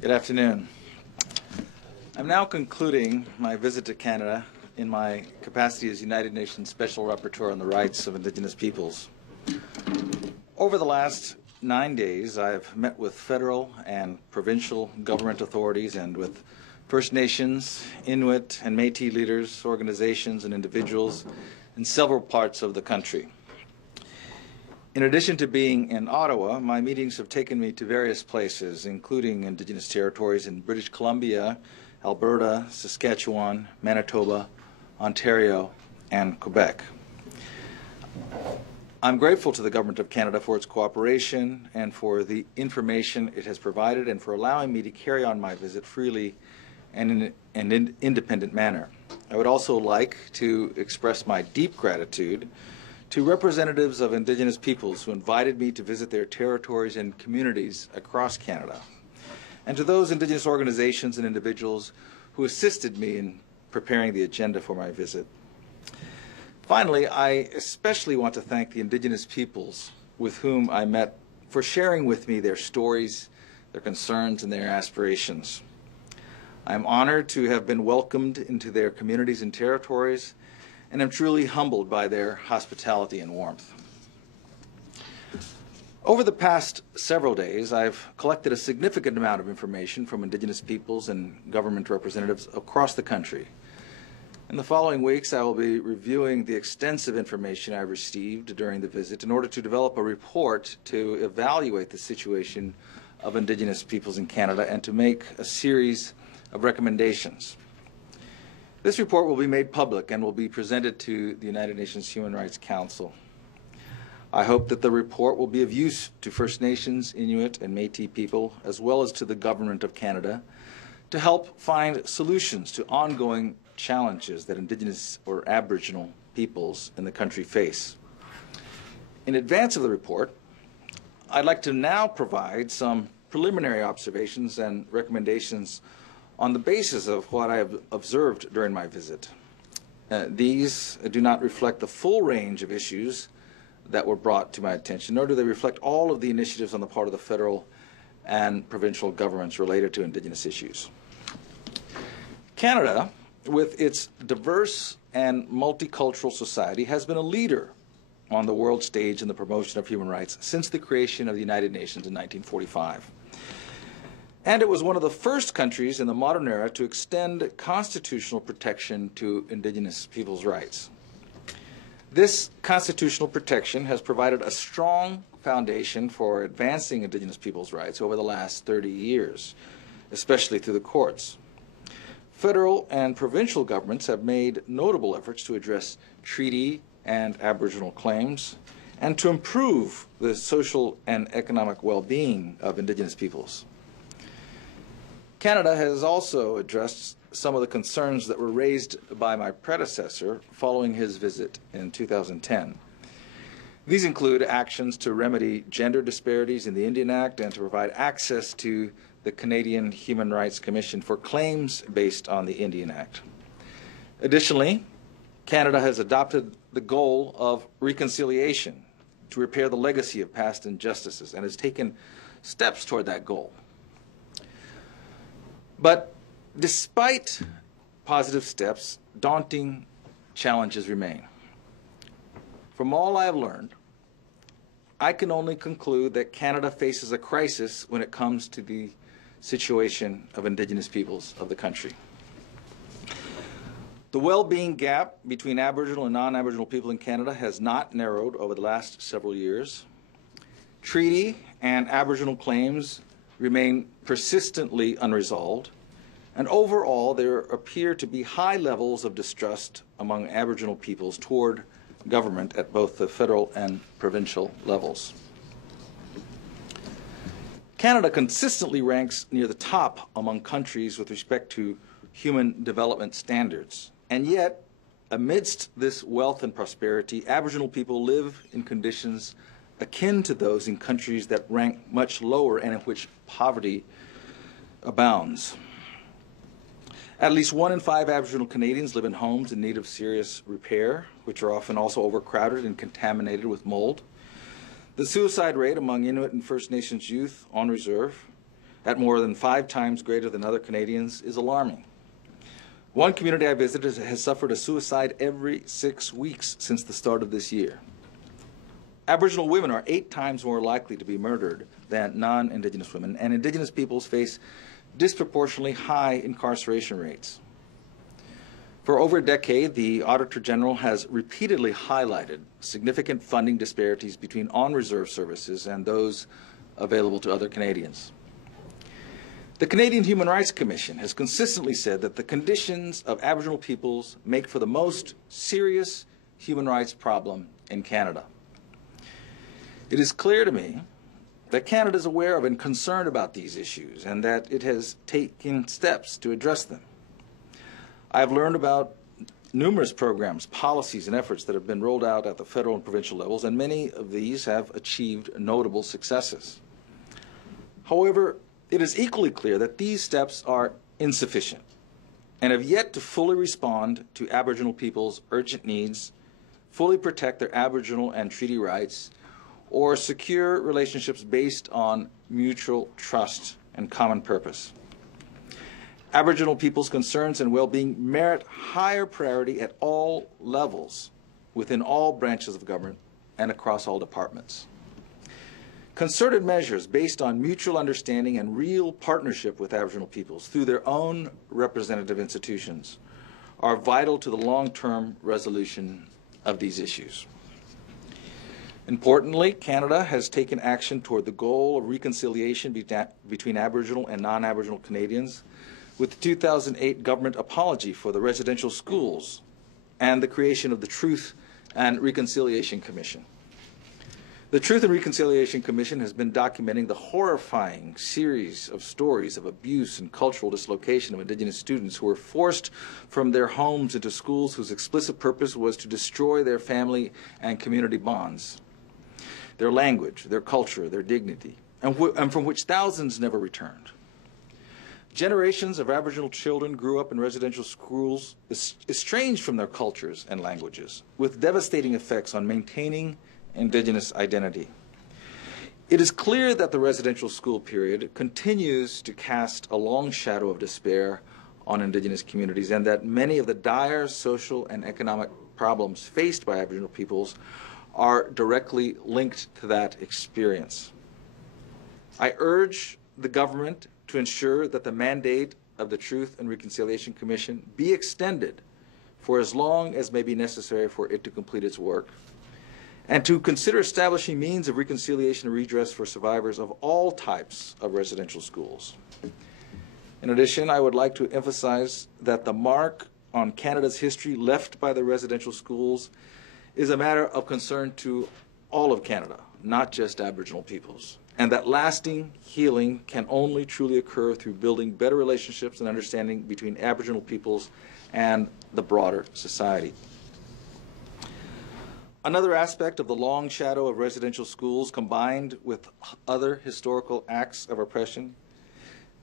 Good afternoon. I'm now concluding my visit to Canada in my capacity as United Nations Special Rapporteur on the Rights of Indigenous Peoples. Over the last 9 days, I've met with federal and provincial government authorities and with First Nations, Inuit, and Métis leaders, organizations, and individuals in several parts of the country. In addition to being in Ottawa, my meetings have taken me to various places, including Indigenous territories in British Columbia, Alberta, Saskatchewan, Manitoba, Ontario, and Quebec. I'm grateful to the Government of Canada for its cooperation and for the information it has provided and for allowing me to carry on my visit freely and in an independent manner. I would also like to express my deep gratitude to representatives of Indigenous peoples who invited me to visit their territories and communities across Canada, and to those Indigenous organizations and individuals who assisted me in preparing the agenda for my visit. Finally, I especially want to thank the Indigenous peoples with whom I met for sharing with me their stories, their concerns, and their aspirations. I'm honored to have been welcomed into their communities and territories, and I'm truly humbled by their hospitality and warmth. Over the past several days, I've collected a significant amount of information from Indigenous peoples and government representatives across the country. In the following weeks, I will be reviewing the extensive information I received during the visit in order to develop a report to evaluate the situation of Indigenous peoples in Canada and to make a series of recommendations. This report will be made public and will be presented to the United Nations Human Rights Council. I hope that the report will be of use to First Nations, Inuit, and Métis people, as well as to the Government of Canada, to help find solutions to ongoing challenges that Indigenous or Aboriginal peoples in the country face. In advance of the report, I'd like to now provide some preliminary observations and recommendations on the basis of what I have observed during my visit. These do not reflect the full range of issues that were brought to my attention, nor do they reflect all of the initiatives on the part of the federal and provincial governments related to Indigenous issues. Canada, with its diverse and multicultural society, has been a leader on the world stage in the promotion of human rights since the creation of the United Nations in 1945. And it was one of the first countries in the modern era to extend constitutional protection to Indigenous peoples' rights. This constitutional protection has provided a strong foundation for advancing Indigenous peoples' rights over the last 30 years, especially through the courts. Federal and provincial governments have made notable efforts to address treaty and Aboriginal claims and to improve the social and economic well-being of Indigenous peoples. Canada has also addressed some of the concerns that were raised by my predecessor following his visit in 2010. These include actions to remedy gender disparities in the Indian Act and to provide access to the Canadian Human Rights Commission for claims based on the Indian Act. Additionally, Canada has adopted the goal of reconciliation to repair the legacy of past injustices and has taken steps toward that goal. But despite positive steps, daunting challenges remain. From all I have learned, I can only conclude that Canada faces a crisis when it comes to the situation of Indigenous peoples of the country. The well-being gap between Aboriginal and non-Aboriginal people in Canada has not narrowed over the last several years. Treaty and Aboriginal claims remain persistently unresolved, and overall there appear to be high levels of distrust among Aboriginal peoples toward government at both the federal and provincial levels. Canada consistently ranks near the top among countries with respect to human development standards, and yet, amidst this wealth and prosperity, Aboriginal people live in conditions akin to those in countries that rank much lower and in which poverty abounds. At least 1 in 5 Aboriginal Canadians live in homes in need of serious repair, which are often also overcrowded and contaminated with mold. The suicide rate among Inuit and First Nations youth on reserve at more than 5 times greater than other Canadians is alarming. One community I visited has suffered a suicide every 6 weeks since the start of this year. Aboriginal women are 8 times more likely to be murdered than non-Indigenous women, and Indigenous peoples face disproportionately high incarceration rates. For over a decade, the Auditor General has repeatedly highlighted significant funding disparities between on-reserve services and those available to other Canadians. The Canadian Human Rights Commission has consistently said that the conditions of Aboriginal peoples make for the most serious human rights problem in Canada. It is clear to me that Canada is aware of and concerned about these issues and that it has taken steps to address them. I have learned about numerous programs, policies, and efforts that have been rolled out at the federal and provincial levels, and many of these have achieved notable successes. However, it is equally clear that these steps are insufficient and have yet to fully respond to Aboriginal people's urgent needs, fully protect their Aboriginal and treaty rights, or secure relationships based on mutual trust and common purpose. Aboriginal people's concerns and well-being merit higher priority at all levels, within all branches of government and across all departments. Concerted measures based on mutual understanding and real partnership with Aboriginal peoples through their own representative institutions are vital to the long-term resolution of these issues. Importantly, Canada has taken action toward the goal of reconciliation between Aboriginal and non-Aboriginal Canadians with the 2008 government apology for the residential schools and the creation of the Truth and Reconciliation Commission. The Truth and Reconciliation Commission has been documenting the horrifying series of stories of abuse and cultural dislocation of Indigenous students who were forced from their homes into schools whose explicit purpose was to destroy their family and community bonds, their language, their culture, their dignity, and from which thousands never returned. Generations of Aboriginal children grew up in residential schools estranged from their cultures and languages, with devastating effects on maintaining Indigenous identity. It is clear that the residential school period continues to cast a long shadow of despair on Indigenous communities, and that many of the dire social and economic problems faced by Aboriginal peoples are directly linked to that experience. I urge the government to ensure that the mandate of the Truth and Reconciliation Commission be extended for as long as may be necessary for it to complete its work, and to consider establishing means of reconciliation and redress for survivors of all types of residential schools. In addition, I would like to emphasize that the mark on Canada's history left by the residential schools is a matter of concern to all of Canada, not just Aboriginal peoples, and that lasting healing can only truly occur through building better relationships and understanding between Aboriginal peoples and the broader society. Another aspect of the long shadow of residential schools, combined with other historical acts of oppression,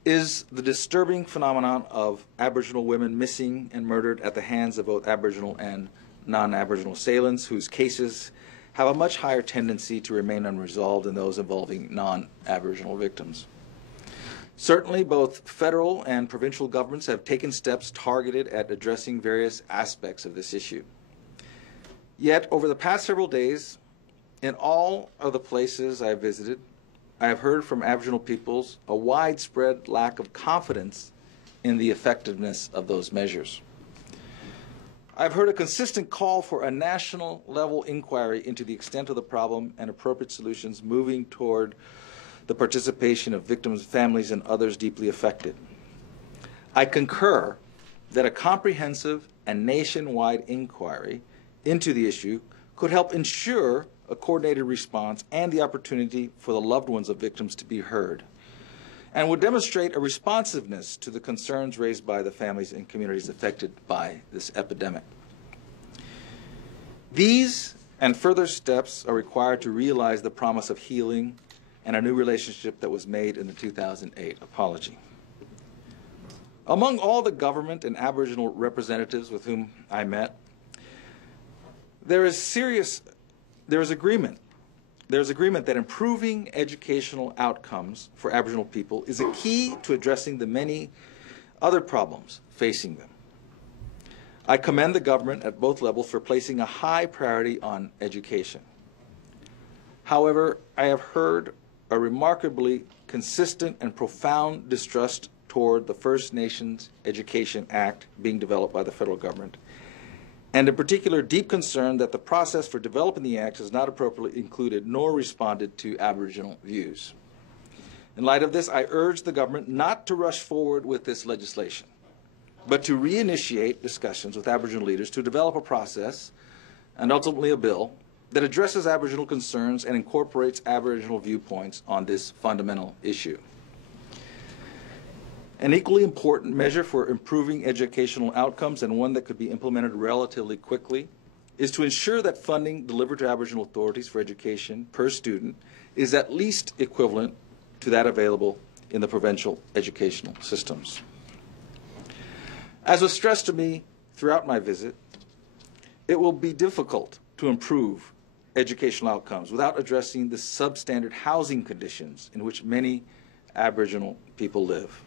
is the disturbing phenomenon of Aboriginal women missing and murdered at the hands of both Aboriginal and non-Aboriginal assailants, whose cases have a much higher tendency to remain unresolved than those involving non-Aboriginal victims. Certainly, both federal and provincial governments have taken steps targeted at addressing various aspects of this issue. Yet, over the past several days, in all of the places I have visited, I have heard from Aboriginal peoples a widespread lack of confidence in the effectiveness of those measures. I've heard a consistent call for a national level inquiry into the extent of the problem and appropriate solutions, moving toward the participation of victims, families, and others deeply affected. I concur that a comprehensive and nationwide inquiry into the issue could help ensure a coordinated response and the opportunity for the loved ones of victims to be heard, and would demonstrate a responsiveness to the concerns raised by the families and communities affected by this epidemic. These and further steps are required to realize the promise of healing and a new relationship that was made in the 2008 apology. Among all the government and Aboriginal representatives with whom I met, there is agreement there's agreement that improving educational outcomes for Aboriginal people is a key to addressing the many other problems facing them. I commend the government at both levels for placing a high priority on education. However, I have heard a remarkably consistent and profound distrust toward the First Nations Education Act being developed by the federal government, and in particular deep concern that the process for developing the Act is not appropriately included nor responded to Aboriginal views. In light of this, I urge the government not to rush forward with this legislation, but to reinitiate discussions with Aboriginal leaders to develop a process and ultimately a bill that addresses Aboriginal concerns and incorporates Aboriginal viewpoints on this fundamental issue. An equally important measure for improving educational outcomes, and one that could be implemented relatively quickly, is to ensure that funding delivered to Aboriginal authorities for education per student is at least equivalent to that available in the provincial educational systems. As was stressed to me throughout my visit, it will be difficult to improve educational outcomes without addressing the substandard housing conditions in which many Aboriginal people live.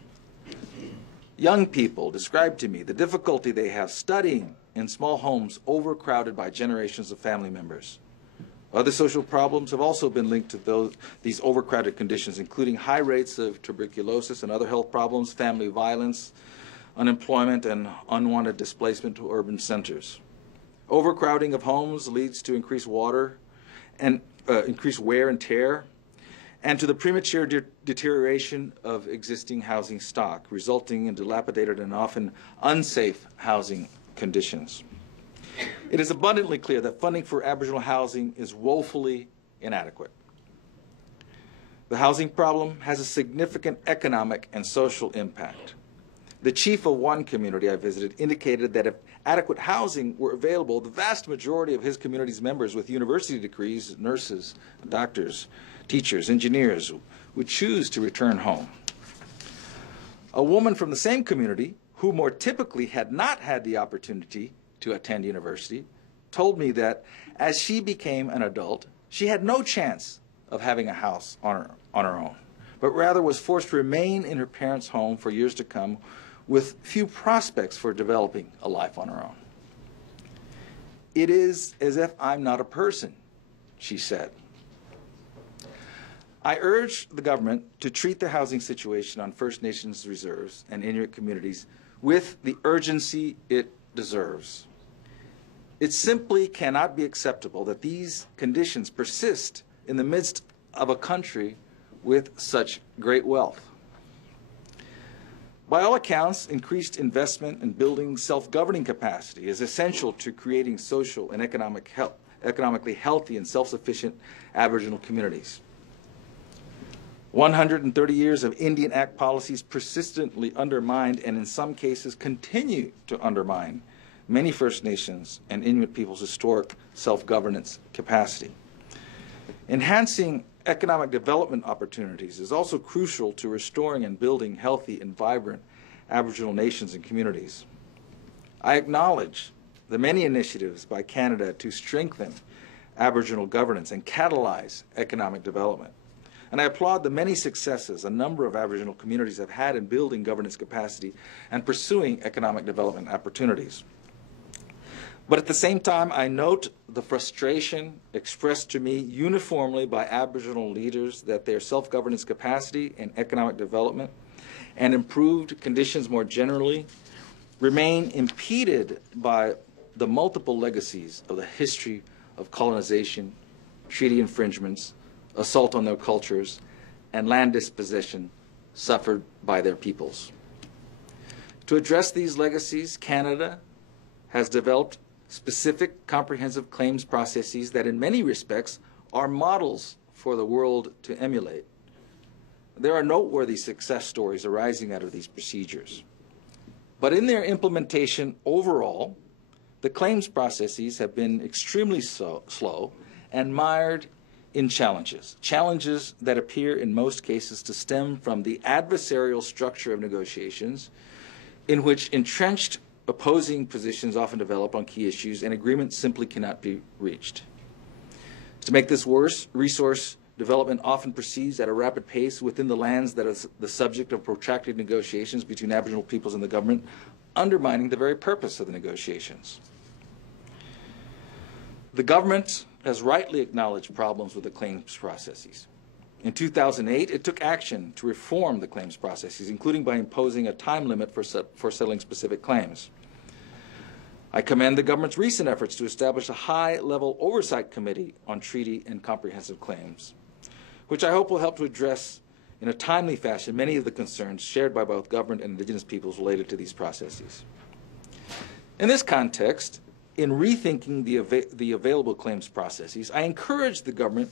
Young people describe to me the difficulty they have studying in small homes overcrowded by generations of family members. Other social problems have also been linked to these overcrowded conditions, including high rates of tuberculosis and other health problems, family violence, unemployment, and unwanted displacement to urban centers. Overcrowding of homes leads to increased wear and tear, and to the premature deterioration of existing housing stock, resulting in dilapidated and often unsafe housing conditions. It is abundantly clear that funding for Aboriginal housing is woefully inadequate. The housing problem has a significant economic and social impact. The chief of one community I visited indicated that if adequate housing were available, the vast majority of his community's members with university degrees, nurses, doctors, teachers, engineers, would choose to return home. A woman from the same community, who more typically had not had the opportunity to attend university, told me that as she became an adult, she had no chance of having a house on her own, but rather was forced to remain in her parents' home for years to come with few prospects for developing a life on her own. "It is as if I'm not a person," she said. I urge the government to treat the housing situation on First Nations reserves and Inuit communities with the urgency it deserves. It simply cannot be acceptable that these conditions persist in the midst of a country with such great wealth. By all accounts, increased investment in building self-governing capacity is essential to creating social and economically healthy and self-sufficient Aboriginal communities. 130 years of Indian Act policies persistently undermined and in some cases continue to undermine many First Nations and Inuit people's historic self-governance capacity. Enhancing economic development opportunities is also crucial to restoring and building healthy and vibrant Aboriginal nations and communities. I acknowledge the many initiatives by Canada to strengthen Aboriginal governance and catalyze economic development. And I applaud the many successes a number of Aboriginal communities have had in building governance capacity and pursuing economic development opportunities. But at the same time, I note the frustration expressed to me uniformly by Aboriginal leaders that their self-governance capacity and economic development and improved conditions more generally remain impeded by the multiple legacies of the history of colonization, treaty infringements, assault on their cultures, and land dispossession suffered by their peoples. To address these legacies, Canada has developed specific comprehensive claims processes that in many respects are models for the world to emulate. There are noteworthy success stories arising out of these procedures. But in their implementation overall, the claims processes have been extremely slow and mired in challenges that appear in most cases to stem from the adversarial structure of negotiations, in which entrenched opposing positions often develop on key issues and agreement simply cannot be reached. To make this worse, resource development often proceeds at a rapid pace within the lands that is the subject of protracted negotiations between Aboriginal peoples and the government, undermining the very purpose of the negotiations. The government has rightly acknowledged problems with the claims processes. In 2008, it took action to reform the claims processes, including by imposing a time limit for settling specific claims. I commend the government's recent efforts to establish a high-level oversight committee on treaty and comprehensive claims, which I hope will help to address in a timely fashion many of the concerns shared by both government and Indigenous peoples related to these processes. In this context, in rethinking the available claims processes, I encourage the government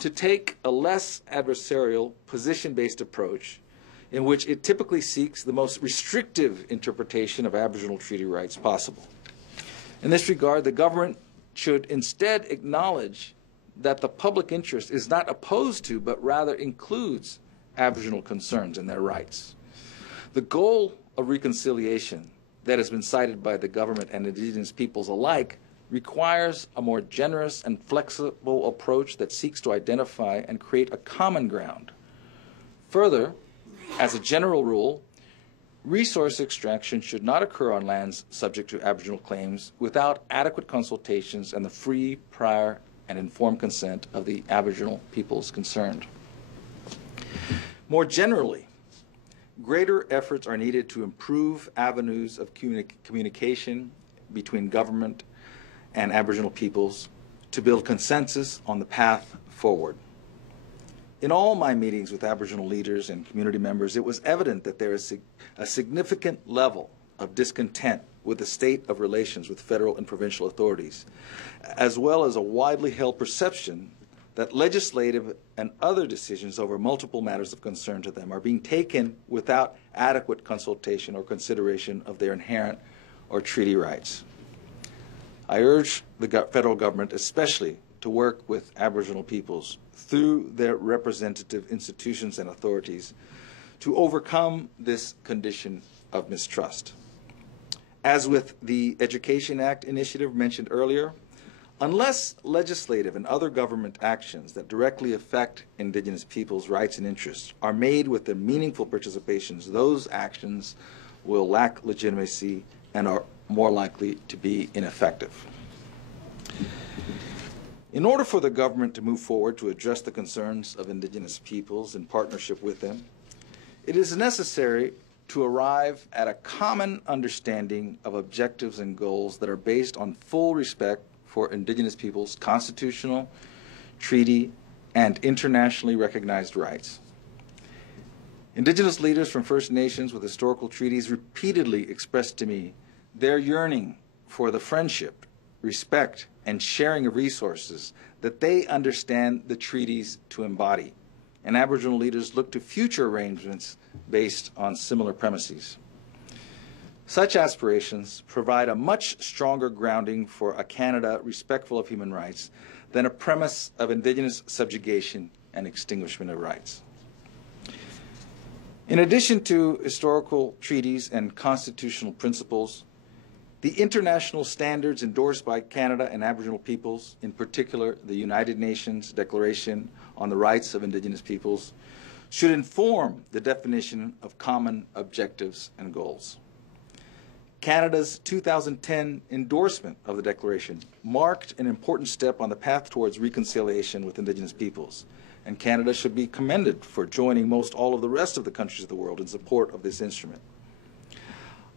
to take a less adversarial, position-based approach in which it typically seeks the most restrictive interpretation of Aboriginal treaty rights possible. In this regard, the government should instead acknowledge that the public interest is not opposed to, but rather includes Aboriginal concerns and their rights. The goal of reconciliation that has been cited by the government and Indigenous peoples alike requires a more generous and flexible approach that seeks to identify and create a common ground. Further, as a general rule, resource extraction should not occur on lands subject to Aboriginal claims without adequate consultations and the free, prior, and informed consent of the Aboriginal peoples concerned. More generally, greater efforts are needed to improve avenues of communication between government and Aboriginal peoples to build consensus on the path forward. In all my meetings with Aboriginal leaders and community members, it was evident that there is a significant level of discontent with the state of relations with federal and provincial authorities, as well as a widely held perception that legislative and other decisions over multiple matters of concern to them are being taken without adequate consultation or consideration of their inherent or treaty rights. I urge the federal government especially to work with Aboriginal peoples through their representative institutions and authorities to overcome this condition of mistrust. As with the Education Act initiative mentioned earlier, unless legislative and other government actions that directly affect Indigenous peoples' rights and interests are made with their meaningful participations, those actions will lack legitimacy and are more likely to be ineffective. In order for the government to move forward to address the concerns of Indigenous peoples in partnership with them, it is necessary to arrive at a common understanding of objectives and goals that are based on full respect for Indigenous peoples' constitutional, treaty, and internationally recognized rights. Indigenous leaders from First Nations with historical treaties repeatedly expressed to me their yearning for the friendship, respect, and sharing of resources that they understand the treaties to embody, and Aboriginal leaders look to future arrangements based on similar premises. Such aspirations provide a much stronger grounding for a Canada respectful of human rights than a premise of Indigenous subjugation and extinguishment of rights. In addition to historical treaties and constitutional principles, the international standards endorsed by Canada and Aboriginal peoples, in particular the United Nations Declaration on the Rights of Indigenous Peoples, should inform the definition of common objectives and goals. Canada's 2010 endorsement of the Declaration marked an important step on the path towards reconciliation with Indigenous peoples, and Canada should be commended for joining most all of the rest of the countries of the world in support of this instrument.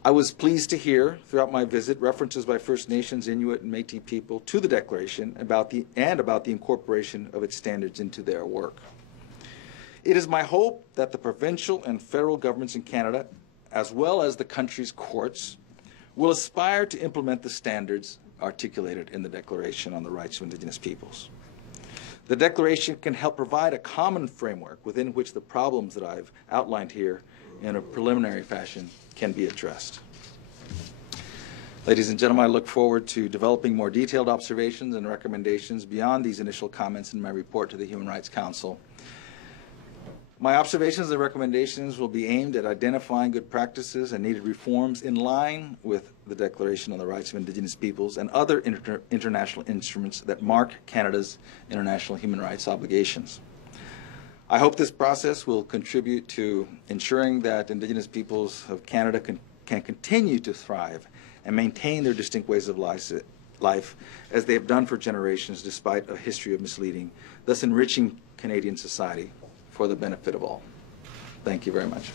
I was pleased to hear throughout my visit references by First Nations, Inuit, and Métis people to the Declaration about the incorporation of its standards into their work. It is my hope that the provincial and federal governments in Canada, as well as the country's courts, will aspire to implement the standards articulated in the Declaration on the Rights of Indigenous Peoples. The Declaration can help provide a common framework within which the problems that I've outlined here in a preliminary fashion can be addressed. Ladies and gentlemen, I look forward to developing more detailed observations and recommendations beyond these initial comments in my report to the Human Rights Council. My observations and recommendations will be aimed at identifying good practices and needed reforms in line with the Declaration on the Rights of Indigenous Peoples and other international instruments that mark Canada's international human rights obligations. I hope this process will contribute to ensuring that Indigenous peoples of Canada can continue to thrive and maintain their distinct ways of life as they have done for generations despite a history of misleading, thus enriching Canadian society for the benefit of all. Thank you very much.